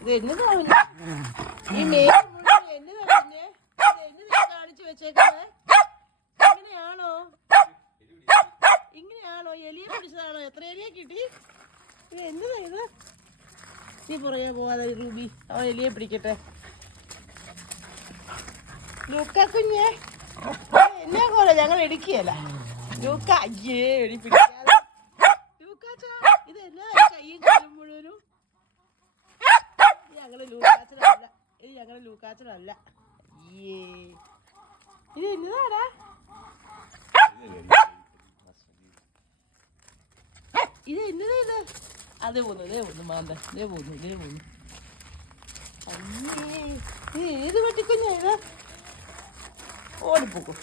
ഇത് എന്നതാ ഈ മേൽ എന്നതാ പിന്നെ എന്നതാ കാണിച്ചു വെച്ചേക്കുന്നത്? ഇങ്ങനെയാണോ എലിയെ പിടിച്ചതാണോ? എത്ര എലിയെ കിട്ടി? ഇത് എന്നതാ ഇത്? നീ പുറകെ പോവാതെ റൂബി, അവൻ എലിയെ പിടിക്കട്ടെ. ലൂക്ക കുഞ്ഞേ എന്നാ പോലെ ഞങ്ങൾ എടുക്കുകയല്ല. ലൂക്ക അയ്യേ എടി പിടിക്കാതെ. ലൂക്കാച്ചാ ഇത് എന്നാ കയ്യും കാലും മുഴുവനും? ഞങ്ങള് ലൂക്കാച്ചനല്ല, ഇത് ഞങ്ങള് ലൂക്കാച്ചനല്ല. അയ്യേ ഇത് എന്നതാടാ? ഇത് എന്നതാ ഇത്? അതേ പോന്നു മാന്ത, ഇതേ പോന്നു. അയ്യേ ഇത് ഏത് പട്ടിക്കുഞ്ഞാ ഇത്? ഓടിപ്പോക്കും.